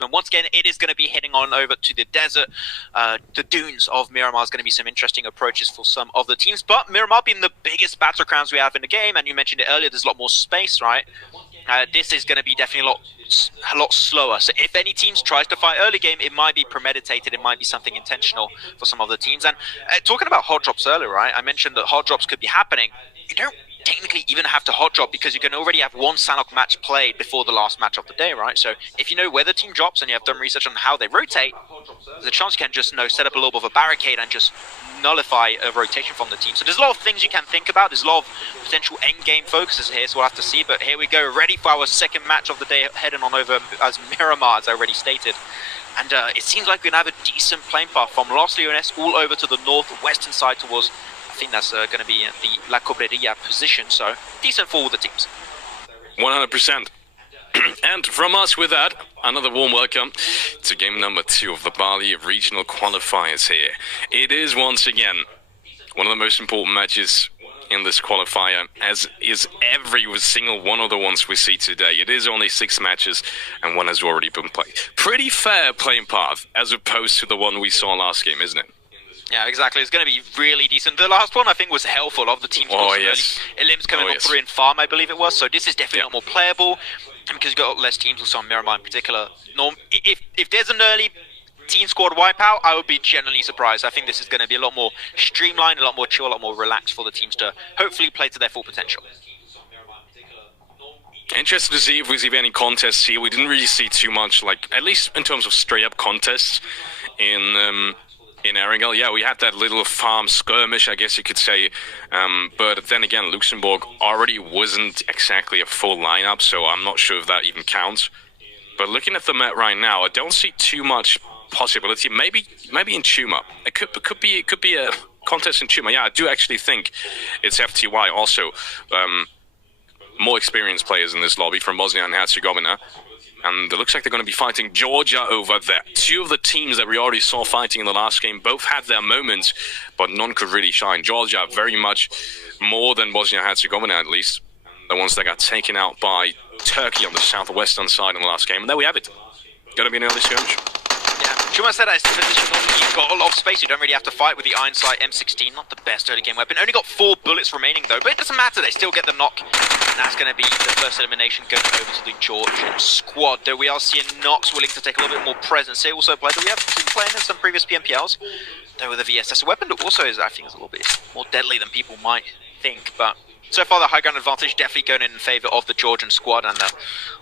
announcement. Once again, it is going to be heading on over to the desert. The dunes of Miramar is going to be some interesting approaches for some of the teams. But Miramar being the biggest battlegrounds we have in the game, and you mentioned it earlier, there's a lot more space, right? This is going to be definitely a lot slower. So if any teams tries to fight early game, it might be premeditated. It might be something intentional for some of the teams. And talking about hot drops earlier, right? I mentioned that hot drops could be happening. You don't technically even have to hot drop because you can already have one Sanhok match played before the last match of the day, right? So if you know where the team drops and you have done research on how they rotate, there's a chance you can just set up a little bit of a barricade and just nullify a rotation from the team. So there's a lot of things you can think about. There's a lot of potential end game focuses here, so we'll have to see. But here we go, ready for our second match of the day, heading on over as Miramar, as I already stated. And it seems like we're going to have a decent playing path from Los Leones all over to the northwestern side towards, I think that's going to be the La Cobreria position. So decent for all the teams. 100%. And from us with that, another warm welcome to game number 2 of the Bali regional qualifiers here. It is once again one of the most important matches in this qualifier, as is every single one of the ones we see today. It is only 6 matches and one has already been played. Pretty fair playing path as opposed to the one we saw last game, isn't it? Yeah, exactly. It's going to be really decent. The last one, I think, was helpful of the teams. Oh, yes. Elim's coming on 3 and farm, I believe it was. So this is definitely not more playable. And because you've got less teams, also on Miramar in particular. If there's an early team squad wipeout, I would be genuinely surprised. I think this is going to be a lot more streamlined, a lot more chill, a lot more relaxed for the teams to hopefully play to their full potential. Interested to see if we see any contests here. We didn't really see too much, like, at least in terms of straight-up contests in Erangel. Yeah, we had that little farm skirmish, I guess you could say, but then again, Luxembourg already wasn't exactly a full lineup, so I'm not sure if that even counts. But looking at the map right now, I don't see too much possibility. Maybe in Chuma. It could be a contest in Chuma. Yeah, I do actually think it's FTY also. More experienced players in this lobby from Bosnia and Herzegovina. And it looks like they're going to be fighting Georgia over there. 2 of the teams that we already saw fighting in the last game both had their moments, but none could really shine. Georgia very much more than Bosnia and Herzegovina, at least. The ones that got taken out by Turkey on the southwestern side in the last game. And there we have it. Going to be an early skirmish. Yeah, Chuma said as the position normally you've got a lot of space, you don't really have to fight with the Iron Sight M16, not the best early game weapon. Only got 4 bullets remaining though, but it doesn't matter, they still get the knock. And that's going to be the first elimination going over to the Georgian squad. Though we are seeing Nox willing to take a little bit more presence here. Also played, we have been playing in some previous PMPLs, though with a VSS, a weapon that also is, I think, is a little bit more deadly than people might think, but so far the high ground advantage definitely going in favor of the Georgian squad. And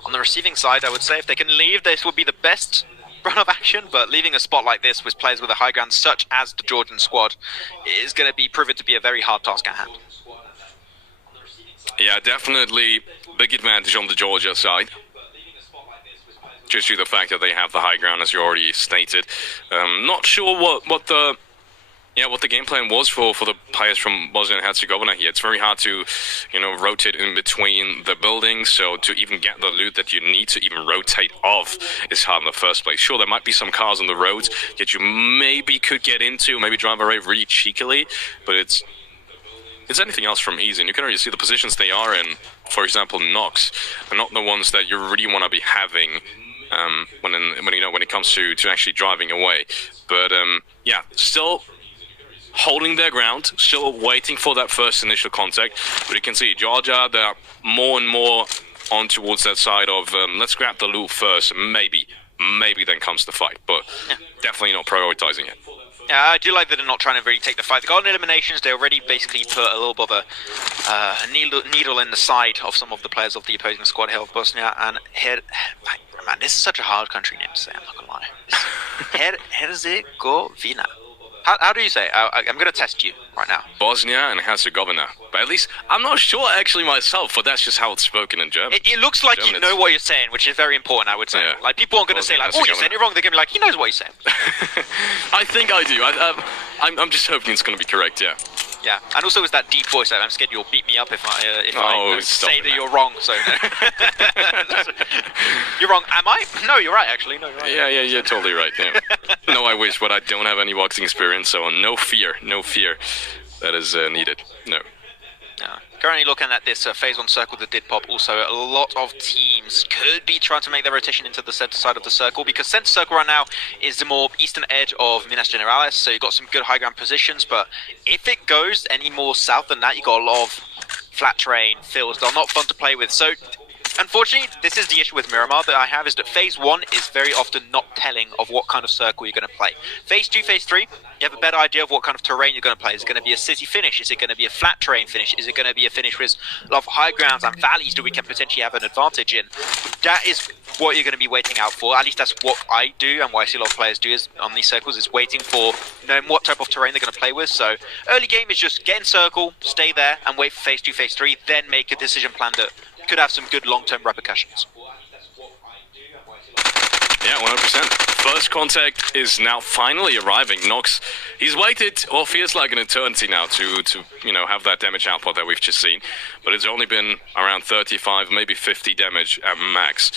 on the receiving side, I would say if they can leave, this would be the best run of action, but leaving a spot like this with players with a high ground such as the Georgian squad is going to be proven to be a very hard task at hand. Yeah, definitely big advantage on the Georgia side. Just due to the fact that they have the high ground, as you already stated. Not sure what the game plan was for the players from Bosnia and Herzegovina here. It's very hard to, rotate in between the buildings, so to even get the loot that you need to even rotate off is hard in the first place. Sure, there might be some cars on the roads that you maybe could get into, maybe drive away really cheekily, but it's anything else from easy, and you can already see the positions they are in. For example, Nox are not the ones that you really want to be having when it comes to actually driving away. But yeah, still holding their ground, still waiting for that first initial contact. But you can see Georgia, they're more and more on towards that side of let's grab the loot first, and maybe then comes the fight. But definitely not prioritizing it. Yeah, I do like that they're not trying to really take the fight. They got an eliminations. They already basically put a little bit of a needle in the side of some of the players of the opposing squad here of Bosnia. And man, this is such a hard country name to say, I'm not going to lie. Herzegovina. How do you say it? I'm going to test you right now. Bosnia and Herzegovina. But at least, I'm not sure actually myself, but that's just how it's spoken in German. It looks like German, you know what you're saying, which is very important, I would say. Yeah. Like, people aren't going to say, like, oh, you're saying it wrong. They're going to be like, he knows what he's saying. I think I do. I'm just hoping it's going to be correct, yeah. Yeah, and also it's that deep voice. I'm scared you'll beat me up if I say that you're wrong. So you're wrong. Am I? No, you're right. Actually, no, you're right. Yeah, you're totally right. Yeah. No, I wish, but I don't have any boxing experience, so no fear that is needed. No. Currently looking at this phase 1 circle that did pop, also a lot of teams could be trying to make their rotation into the center side of the circle, because center circle right now is the more eastern edge of Minas Generalis, so you've got some good high ground positions, but if it goes any more south than that, you've got a lot of flat terrain, fields that are not fun to play with. So unfortunately, this is the issue with Miramar that I have, is that phase 1 is very often not telling of what kind of circle you're going to play. Phase 2, phase 3, you have a better idea of what kind of terrain you're going to play. Is it going to be a city finish? Is it going to be a flat terrain finish? Is it going to be a finish with a lot of high grounds and valleys that we can potentially have an advantage in? That is what you're going to be waiting out for. At least that's what I do, and what I see a lot of players do is on these circles, is waiting for knowing what type of terrain they're going to play with. So early game is just get in circle, stay there, and wait for phase 2, phase 3, then make a decision plan that could have some good long-term repercussions. Yeah, 100%. First contact is now finally arriving. Nox, he's waited what feels like an eternity now to have that damage output that we've just seen, but it's only been around 35, maybe 50 damage at max.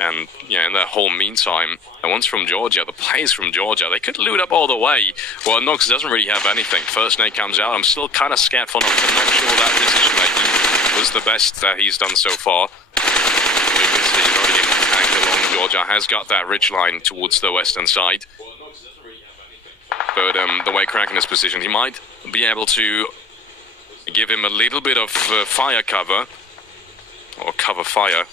And yeah, in that whole meantime, the ones from Georgia, the players from Georgia, they could loot up all the way. Well, Nox doesn't really have anything. First nade comes out. I'm still kind of scared for Nox. I'm not sure that decision making was the best that he's done so far. Obviously, he's already getting tagged along. Georgia has got that ridge line towards the western side. But the way Kraken is positioned, he might be able to give him a little bit of fire cover. Or cover fire.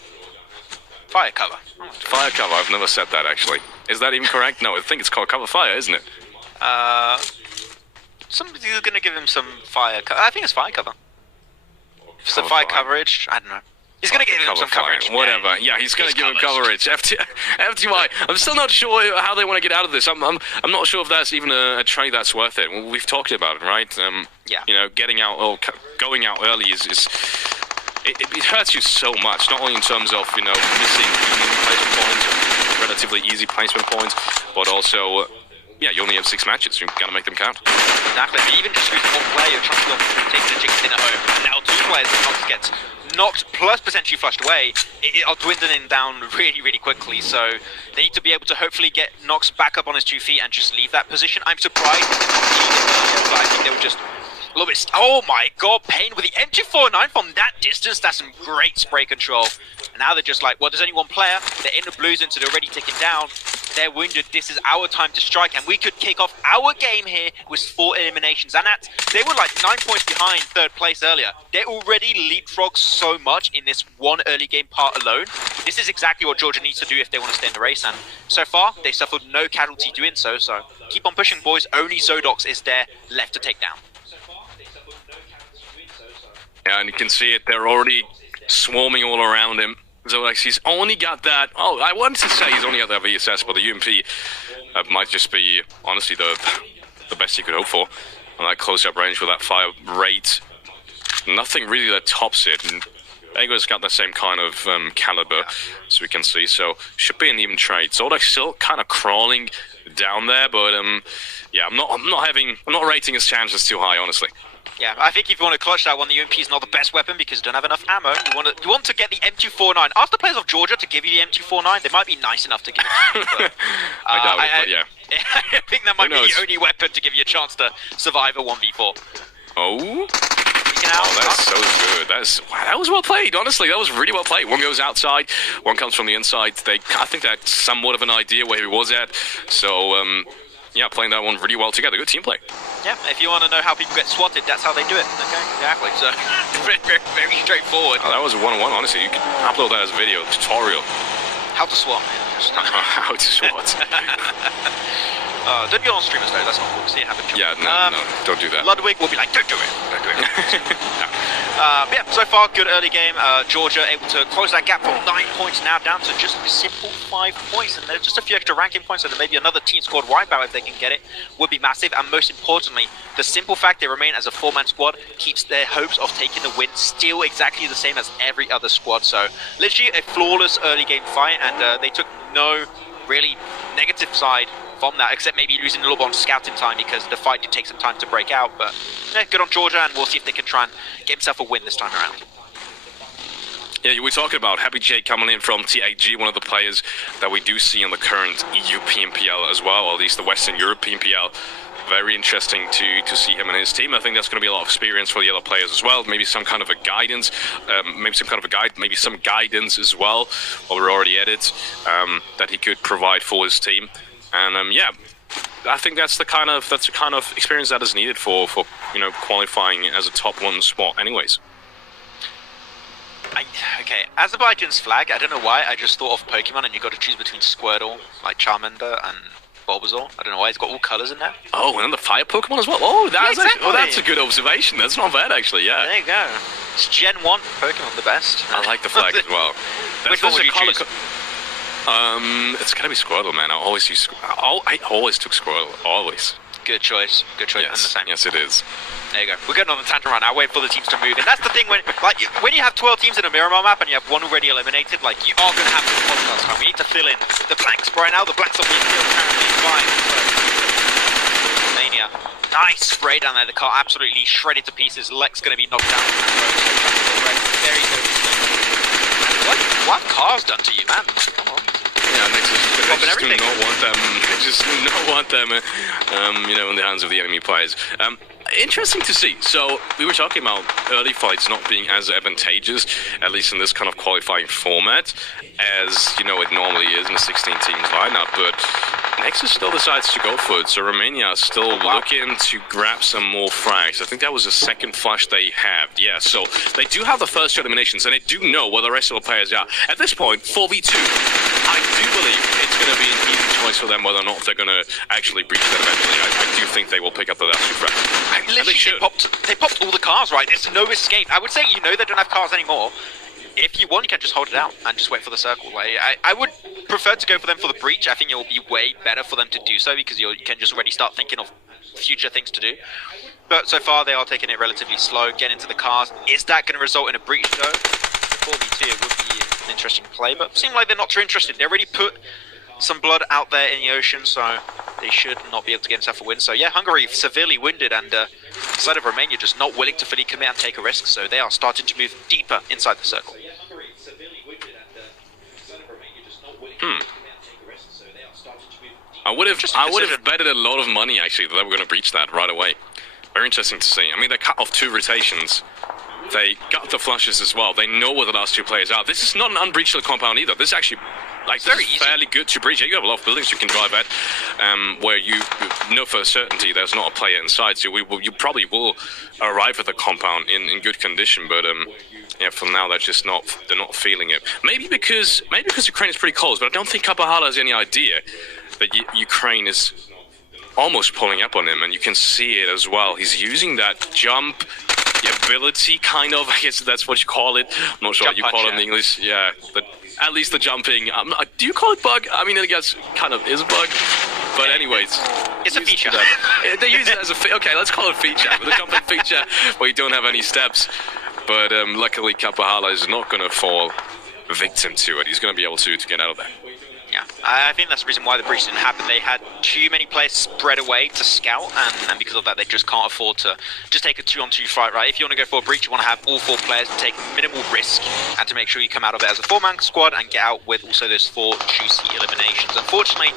Fire cover. Fire cover, I've never said that actually. Is that even correct? No, I think it's called cover fire, isn't it? Somebody's going to give him some fire cover. I think it's fire cover. So fire coverage, I don't know. He's going to give him some coverage. Whatever. Yeah, he's going to give him coverage. FTY. I'm still not sure how they want to get out of this. I'm not sure if that's even a trade that's worth it. We've talked about it, right? Yeah. You know, getting out or going out early is it hurts you so much. Not only in terms of missing placement points, relatively easy placement points, but also. Yeah, you only have 6 matches. You've got to make them count. Exactly. And even just losing one player, you're trying to take the jinx in at home. And now 2 players that Nox gets knocked plus potentially flushed away, it are dwindling down really, really quickly. So they need to be able to hopefully get Nox back up on his 2 feet and just leave that position. I'm surprised they did not leave it earlier, but I think they were just a little bit. Oh my god, Pain with the M249 from that distance. That's some great spray control. And now they're just like, well, there's only 1 player. They're in the blue zone, so they're already taken down. They're wounded. This is our time to strike, and we could kick off our game here with 4 eliminations. And they were like 9 points behind 3rd place earlier. They already leapfrogged so much in this one early game part alone. This is exactly what Georgia needs to do if they want to stay in the race. And so far, they suffered no casualty doing so. So keep on pushing, boys. Only Zodox is there left to take down. Yeah, and you can see it. They're already swarming all around him. Zodox, he's only got that. Oh, I wanted to say he's only got that VSS, but the UMP might just be, honestly, the best you could hope for on that close-up range with that fire rate. Nothing really that tops it. And Ego's got the same kind of caliber, as we can see, so should be an even trade. Zodox still kind of crawling down there, but yeah, I'm not rating his chances too high, honestly. Yeah, I think if you want to clutch that one, the UMP is not the best weapon because you don't have enough ammo. You want to get the M249. Ask the players of Georgia to give you the M249. They might be nice enough to give it to you. But, I doubt it, but yeah. I think that might be the only weapon to give you a chance to survive a 1v4. Oh, that's so good. That was well played, honestly. That was really well played. One goes outside, one comes from the inside. I think that's somewhat of an idea where he was at. So, yeah, playing that one really well together. Good team play. Yeah, if you want to know how people get swatted, that's how they do it. Okay, exactly. So, very straightforward. Oh, that was a 1-on-1, honestly. You can upload that as a video, tutorial. How to swat. How to swat. Don't go on streamers though, that's not cool. See it happen. Yeah, no, don't do that. Ludwig will be like, don't do it. No. But yeah, so far, good early game. Georgia able to close that gap from 9 points now down to just a simple 5 points. And there's just a few extra ranking points, so that maybe another team squad wipeout, if they can get it, would be massive. And most importantly, the simple fact they remain as a 4-man squad keeps their hopes of taking the win still exactly the same as every other squad. So literally a flawless early game fight, and they took no really negative side from that, except maybe losing a little bit on scouting time because the fight did take some time to break out. But yeah, good on Georgia, and we'll see if they can try and get himself a win this time around. Yeah, you were talking about Happy J coming in from TAG, one of the players that we do see in the current EU PMPL as well, or at least the Western Europe PMPL. very interesting to see him and his team. I think that's going to be a lot of experience for the other players as well. Maybe some kind of a guidance, maybe some guidance as well, while we're already at it, that he could provide for his team. And yeah, I think that's the kind of experience that is needed for qualifying as a top 1 spot anyways. Okay, Azerbaijan's flag, I don't know why, I just thought of Pokemon, and you got to choose between Squirtle, like Charmander, and Bulbasaur. I don't know why, it's got all colours in there. Oh, and then the fire Pokemon as well. Oh, that's a good observation. That's not bad, actually, yeah. There you go. It's Gen 1 Pokemon, the best. I like the flag as well. Which one would you choose? It's gotta be Squirtle, man. I always took Squirtle, always. Good choice. Yes, yes it is. There you go. We're getting on the tangent right now, waiting for the teams to move in. That's the thing, when you have 12 teams in a Miramar map and you have one already eliminated, like, you are going to have some podcast time. We need to fill in the blanks. But right now, the blanks are being filled apparently fine. Mania. Nice spray down there. The car absolutely shredded to pieces. Lex going to be knocked down. Very good. What have cars done to you, man? Come on. Yeah, they just do not want them, in the hands of the enemy players. Interesting to see. So we were talking about early fights not being as advantageous, at least in this kind of qualifying format, as it normally is in a 16 teams lineup. But Nexus still decides to go for it. So Romania is still looking to grab some more frags. I think that was the second flush they have. Yeah, so they do have the first 2 eliminations, and they do know where the rest of the players are. At this point, 4v2. I do believe it's going to be an easy choice for them whether or not they're going to actually breach that eventually. I do think they will pick up the last 2 frags. Literally, they popped all the cars, right? There's no escape. I would say, they don't have cars anymore. If you want, you can just hold it out and just wait for the circle. I would prefer to go for them for the breach. I think it will be way better for them to do so because you can just already start thinking of future things to do. But so far, they are taking it relatively slow, getting into the cars. Is that going to result in a breach, though? The 4v2 would be an interesting play, but it seems like they're not too interested. They already put some blood out there in the ocean, so they should not be able to get themselves a win. So yeah, Hungary severely wounded, and the side of Romania just not willing to fully commit and take a risk, so they are starting to move deeper inside the circle. I would have betted a lot of money actually that they were going to breach that right away. Very interesting to see. I mean, they cut off 2 rotations. They got the flushes as well. They know where the last 2 players are. This is not an unbreachable compound either. This is actually very fairly good to breach. You have a lot of buildings you can drive at, where you know for certainty there's not a player inside. So you probably will arrive at the compound in good condition. But yeah, for now they're not feeling it. Maybe because Ukraine is pretty close. But I don't think Kapahala has any idea that Ukraine is almost pulling up on him, and you can see it as well. He's using that jump. The ability, kind of, I guess that's what you call it. I'm not sure what you call it in English. Yeah, but at least the jumping. Do you call it bug? I mean, I guess kind of is a bug. But anyways, it's a feature. They use it as a okay. Let's call it a feature. The jumping feature where you don't have any steps. But luckily, Kapahala is not going to fall victim to it. He's going to be able to get out of there. Yeah, I think that's the reason why the breach didn't happen. They had too many players spread away to scout, and because of that, they just can't afford to just take a 2-on-2 fight, right? If you want to go for a breach, you want to have all 4 players to take minimal risk and to make sure you come out of it as a 4-man squad and get out with also those 4 juicy eliminations. Unfortunately,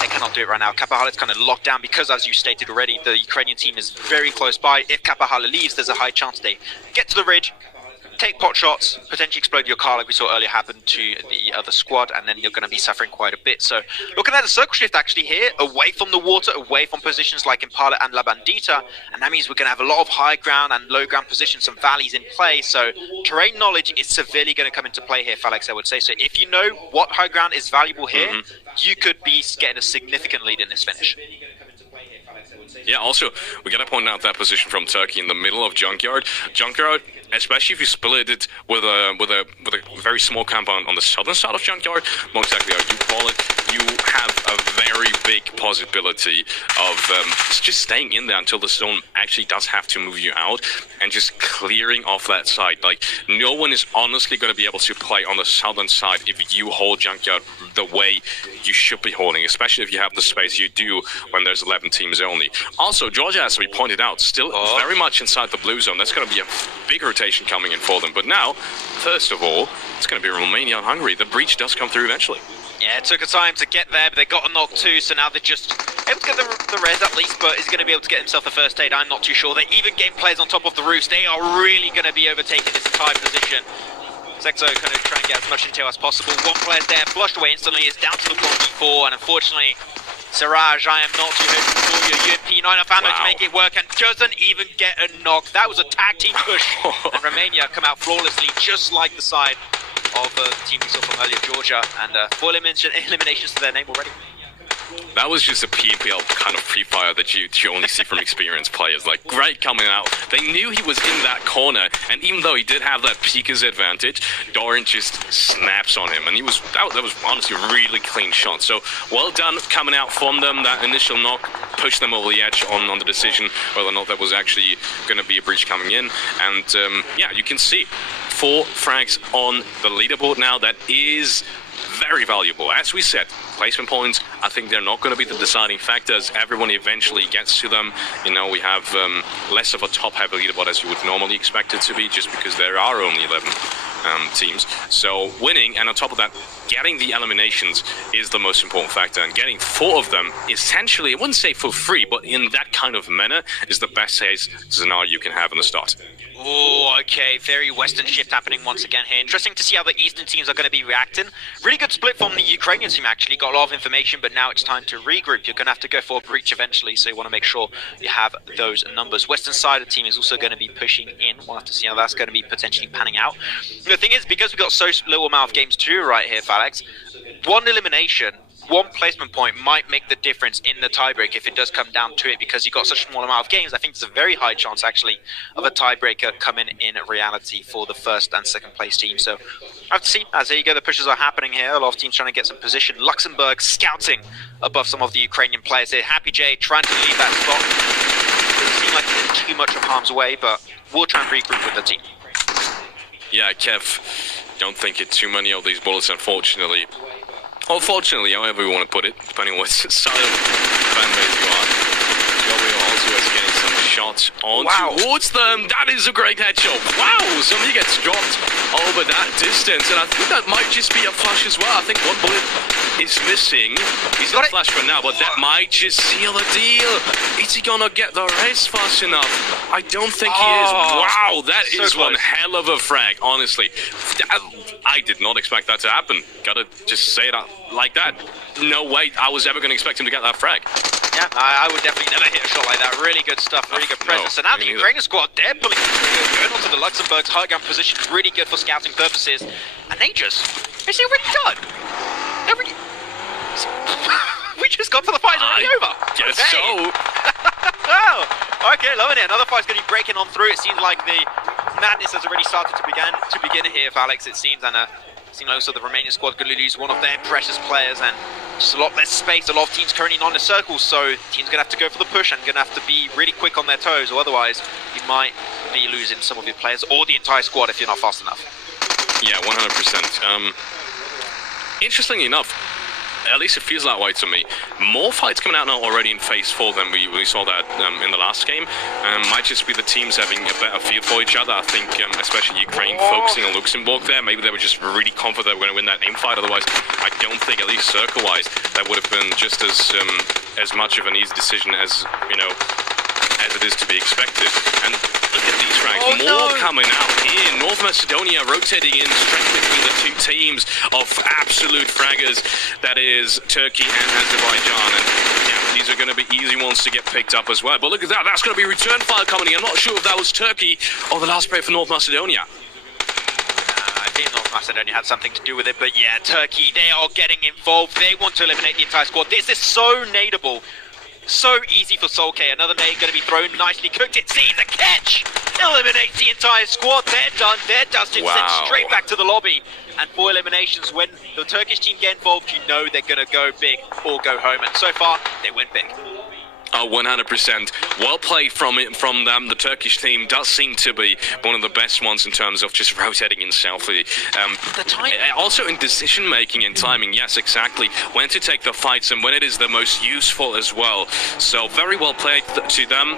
they cannot do it right now. Kapahala is kind of locked down because, as you stated already, the Ukrainian team is very close by. If Kapahala leaves, there's a high chance they get to the ridge, take pot shots, potentially explode your car like we saw earlier happen to the other squad, and then you're going to be suffering quite a bit. So looking at the circle shift actually here, away from the water, away from positions like Impala and La Bandita, and that means we're going to have a lot of high ground and low ground positions, some valleys in play. So terrain knowledge is severely going to come into play here, Falex, I would say. So if you know what high ground is valuable here, you could be getting a significant lead in this finish. Yeah, also, we got to point out that position from Turkey in the middle of Junkyard. Junkyard, especially if you split it with a very small compound on the southern side of Junkyard, more exactly how you call it, you have a very big possibility of just staying in there until the zone actually does have to move you out and just clearing off that side. Like, no one is honestly going to be able to play on the southern side if you hold Junkyard the way you should be holding, especially if you have the space you do when there's 11 teams only. Also, Georgia, as we pointed out, still very much inside the blue zone. That's going to be a big rotation coming in for them. But now, first of all, it's going to be Romania and Hungary. The breach does come through eventually. Yeah, it took a time to get there, but they got a knock too, so now they're just able to get the res at least, but is going to be able to get himself the first aid. I'm not too sure. The even game players on top of the roofs, they are really going to be overtaking this entire position. Zexo kind of trying to get as much intel as possible. One player's there, flushed away instantly, is down to the 1v4, and unfortunately, Siraj, I am not too hopeful for you. UMP, not enough ammo to make it work, and doesn't even get a knock. That was a tag team push, and Romania come out flawlessly, just like the side of the team we saw from earlier, Georgia, and 4 eliminations to their name already. That was just a PPL kind of pre-fire that you only see from experienced players. Like, great coming out. They knew he was in that corner, and even though he did have that Pika's advantage, Doran just snaps on him, and that was honestly a really clean shot. So, well done coming out from them. That initial knock pushed them over the edge on the decision whether or not that was actually going to be a breach coming in. And, yeah, you can see 4 frags on the leaderboard now. That is very valuable. As we said, placement points, I think they're not going to be the deciding factors. Everyone eventually gets to them. You know, we have less of a top-heavy leaderboard as you would normally expect it to be, just because there are only 11 teams. So winning, and on top of that, getting the eliminations is the most important factor, and getting 4 of them, essentially, I wouldn't say for free, but in that kind of manner, is the best case scenario you can have in the start. Oh, okay, very Western shift happening once again here. Interesting to see how the Eastern teams are going to be reacting. Really good split from the Ukrainian team, actually. Got a lot of information, but now it's time to regroup. You're going to have to go for a breach eventually, so you want to make sure you have those numbers. Western side of the team is also going to be pushing in. We'll have to see how that's going to be potentially panning out. The thing is, because we've got so little amount of games too right here, Falax, 1 elimination, 1 placement point might make the difference in the tiebreak if it does come down to it, because you've got such a small amount of games. I think there's a very high chance actually of a tiebreaker coming in reality for the first and second place team. So I have to see. As there you go, the pushes are happening here. A lot of teams trying to get some position. Luxembourg scouting above some of the Ukrainian players here. Happy J trying to leave that spot. Doesn't seem like it's too much of harm's way, but we'll try and regroup with the team. Yeah, Kev, don't think it too many of these bullets, unfortunately. Unfortunately, however you want to put it, depending on what side of fan base you are. Jovio also is getting some shots on towards them. That is a great headshot. Wow, somebody gets dropped over that distance, and I think that might just be a flash as well. I think 1 bullet is missing. He's got a flash for now, but that might just seal the deal. Is he gonna get the race fast enough? I don't think he is. Wow, that is one hell of a frag, honestly. I did not expect that to happen. Gotta just say it like that. No way I was ever going to expect him to get that frag. Yeah, I would definitely never hit a shot like that. Really good stuff, really good presence. So now the Ukrainian squad, they're pulling going on to the Luxembourg's high ground position. Really good for scouting purposes. And they just, is it already done? We just got to the fight, already over. Guess so. Oh, okay, loving it. Another fight's going to be breaking on through. It seems like the madness has already started to begin here, Alex, it seems. And it seems like also the Romanian squad going to lose one of their precious players, and just a lot less space. A lot of teams currently not in a circle, so teams going to have to go for the push and going to have to be really quick on their toes, or otherwise you might be losing some of your players or the entire squad if you're not fast enough. Yeah, 100%. Interestingly enough, at least it feels that way to me. More fights coming out now already in Phase 4 than we saw that in the last game. Might just be the teams having a better feel for each other. I think especially Ukraine focusing on Luxembourg there. Maybe they were just really confident they were going to win that aim fight. Otherwise, I don't think, at least circle-wise, that would have been just as much of an easy decision as, you know, as it is to be expected. And look at these frags, more coming out here. North Macedonia rotating in straight between the 2 teams of absolute fraggers. That is Turkey and Azerbaijan. And yeah, these are going to be easy ones to get picked up as well. But look at that, that's going to be a return fire coming in. I'm not sure if that was Turkey or the last player for North Macedonia. I think North Macedonia had something to do with it, but yeah, Turkey, they are getting involved. They want to eliminate the entire squad. This is so nadeable. So easy for Soul K. Another nade going to be thrown, nicely cooked. It sees a catch! Eliminates the entire squad. They're done. They're dusted. Sent straight back to the lobby. And 4 eliminations. When the Turkish team get involved, you know they're going to go big or go home. And so far, they went big. 100%. Well played from them. The Turkish team does seem to be one of the best ones in terms of just rotating in stealthily. Also in decision making and timing, yes, exactly. When to take the fights and when it is the most useful as well. So very well played to them.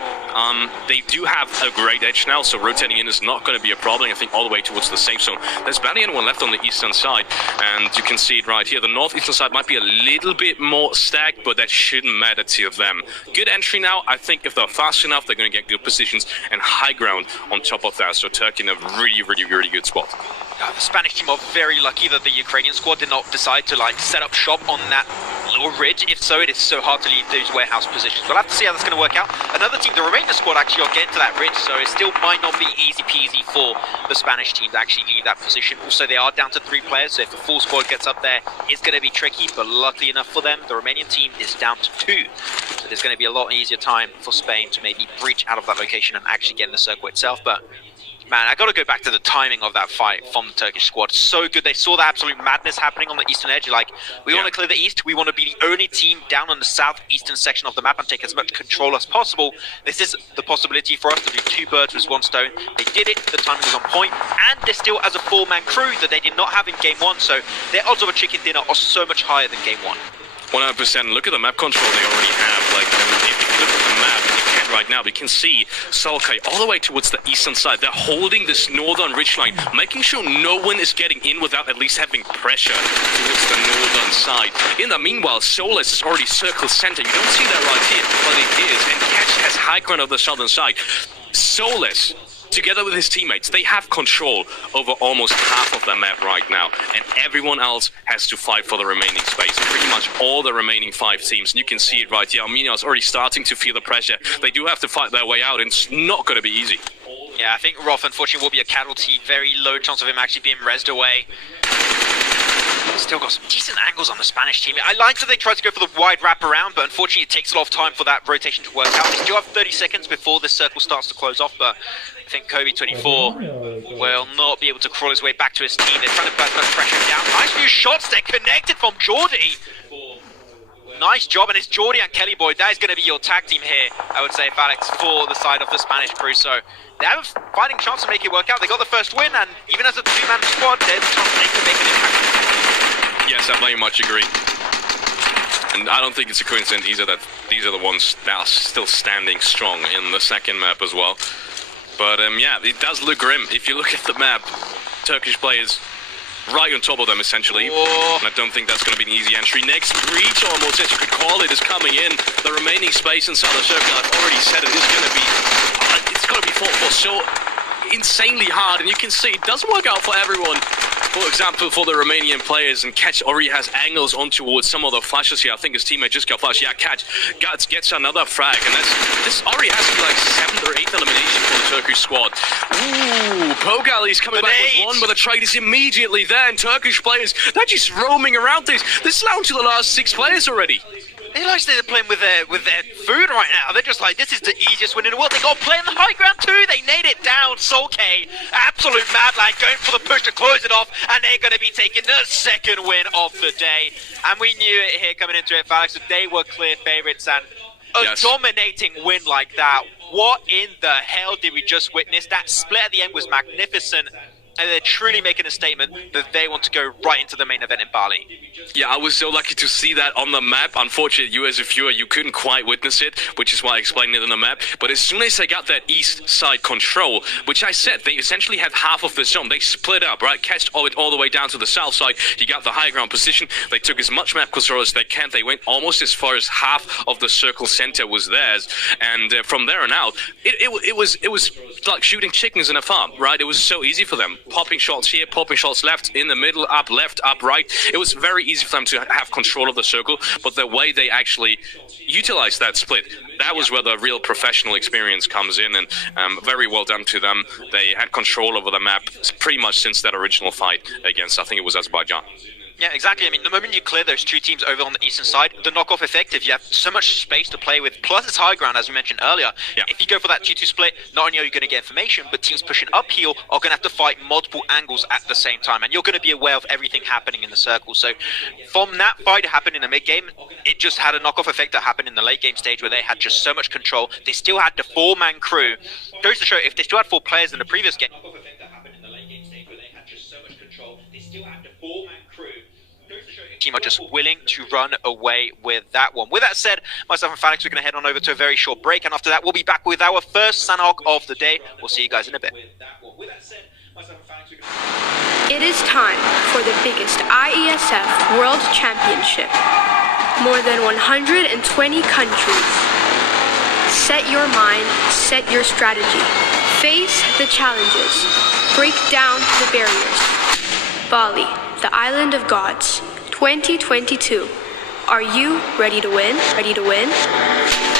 They do have a great edge now, so rotating in is not going to be a problem. I think all the way towards the safe zone. There's barely anyone left on the eastern side, and you can see it right here. The northeastern side might be a little bit more stacked, but that shouldn't matter to them. Good entry now. I think if they're fast enough, they're going to get good positions and high ground on top of that. So Turkey in a really good spot. The Spanish team are very lucky that the Ukrainian squad did not decide to set up shop on that little ridge. If so, it is so hard to leave those warehouse positions. We'll have to see how that's going to work out. Another team, the Romanian squad, actually are getting to that ridge, so it still might not be easy peasy for the Spanish team to actually leave that position. Also, they are down to 3 players, so if the full squad gets up there, it's going to be tricky, but luckily enough for them, the Romanian team is down to 2. So there's going to be a lot easier time for Spain to maybe breach out of that location and actually get in the circle itself. But man, I got to go back to the timing of that fight from the Turkish squad. So good. They saw the absolute madness happening on the eastern edge. We want to clear the east. We want to be the only team down on the southeastern section of the map and take as much control as possible. This is the possibility for us to do 2 birds with 1 stone. They did it. The timing was on point. And they're still as a 4-man crew that they did not have in game 1. So their odds of a chicken dinner are so much higher than game 1. 100%. Look at the map control they already have. If you look at the map right now, we can see Salkay all the way towards the eastern side. They're holding this northern ridgeline, making sure no one is getting in without at least having pressure towards the northern side. In the meanwhile, Solis is already circle center. You don't see that right here, but it is. And Catch has high ground on the southern side. Solis, together with his teammates, they have control over almost half of the map right now, and everyone else has to fight for the remaining space. Pretty much all the remaining 5 teams, and you can see it right here. Armenia is already starting to feel the pressure. They do have to fight their way out, and it's not going to be easy. Yeah, I think Roth, unfortunately, will be a casualty. Very low chance of him actually being rezzed away. Still got some decent angles on the Spanish team. I like that they tried to go for the wide wrap around, but unfortunately it takes a lot of time for that rotation to work out. They still have 30 seconds before this circle starts to close off, but I think Kobe24 will not be able to crawl his way back to his team. They're trying to put as much pressure down. Nice few shots. They're connected from Geordie. Nice job, and it's Geordie and Kelly Boy. That is going to be your tag team here, I would say, Alex, for the side of the Spanish crew. So they have a fighting chance to make it work out. They got the first win, and even as a 2-man squad, there's a chance they can make an impact. Yes, I very much agree. And I don't think it's a coincidence either that these are the ones that are still standing strong in the second map as well. But yeah, it does look grim. If you look at the map, Turkish players right on top of them, essentially. And I don't think that's going to be an easy entry. Next breach, almost, as you could call it, is coming in. The remaining space inside the circle, I've already said it, is going to be... it's going to be fought for so insanely hard, and you can see it doesn't work out for everyone. For example, for the Romanian players, and Catch already has angles on towards some of the flashes here. I think his teammate just got flashed. Yeah, Catch gets another frag, and this already has to be like 7th or 8th elimination for the Turkish squad. Ooh, Pogali's coming back with 1, but the trade is immediately there, and Turkish players, they're just roaming around this. This is down to the last 6 players already. They they're playing with their food right now. They're just like, this is the easiest win in the world. They got to play in the high ground too. They nailed it down. Solkay, absolute madline, going for the push to close it off, and they're going to be taking the 2nd win of the day. And we knew it here coming into it, Alex. They were clear favourites, and a dominating win like that. What in the hell did we just witness? That split at the end was magnificent. And they're truly making a statement that they want to go right into the main event in Bali. Yeah, I was so lucky to see that on the map. Unfortunately, you as a viewer, you couldn't quite witness it, which is why I explained it on the map. But as soon as they got that east side control, which I said, they essentially had half of the zone. They split up, right? Catched all the way down to the south side. You got the high ground position. They took as much map control as they can. They went almost as far as half of the circle center was theirs. And from there on out, it was like shooting chickens in a farm, right? It was so easy for them. Popping shots here, popping shots left, in the middle, up, left, up, right. It was very easy for them to have control of the circle, but the way they actually utilized that split, that was where the real professional experience comes in, and very well done to them. They had control over the map pretty much since that original fight against, I think it was Azerbaijan. Yeah, exactly. I mean, the moment you clear those two teams over on the eastern side, the knockoff effect, if you have so much space to play with, plus it's high ground, as we mentioned earlier, if you go for that 2-2 split, not only are you going to get information, but teams pushing uphill are going to have to fight multiple angles at the same time, and you're going to be aware of everything happening in the circle. So from that fight that happened in the mid-game, it just had a knockoff effect that happened in the late-game stage where they had just so much control. They still had the four-man crew. Goes to show, if they still had four players in the previous game, team are just willing to run away with that one. With that said, myself and Phalanx, we're going to head on over to a very short break, and after that we'll be back with our first Sanhok of the day. We'll see you guys in a bit. It is time for the biggest IESF World Championship. More than 120 countries. Set your mind, set your strategy. Face the challenges. Break down the barriers. Bali, the island of gods. 2022. Are you ready to win? Ready to win?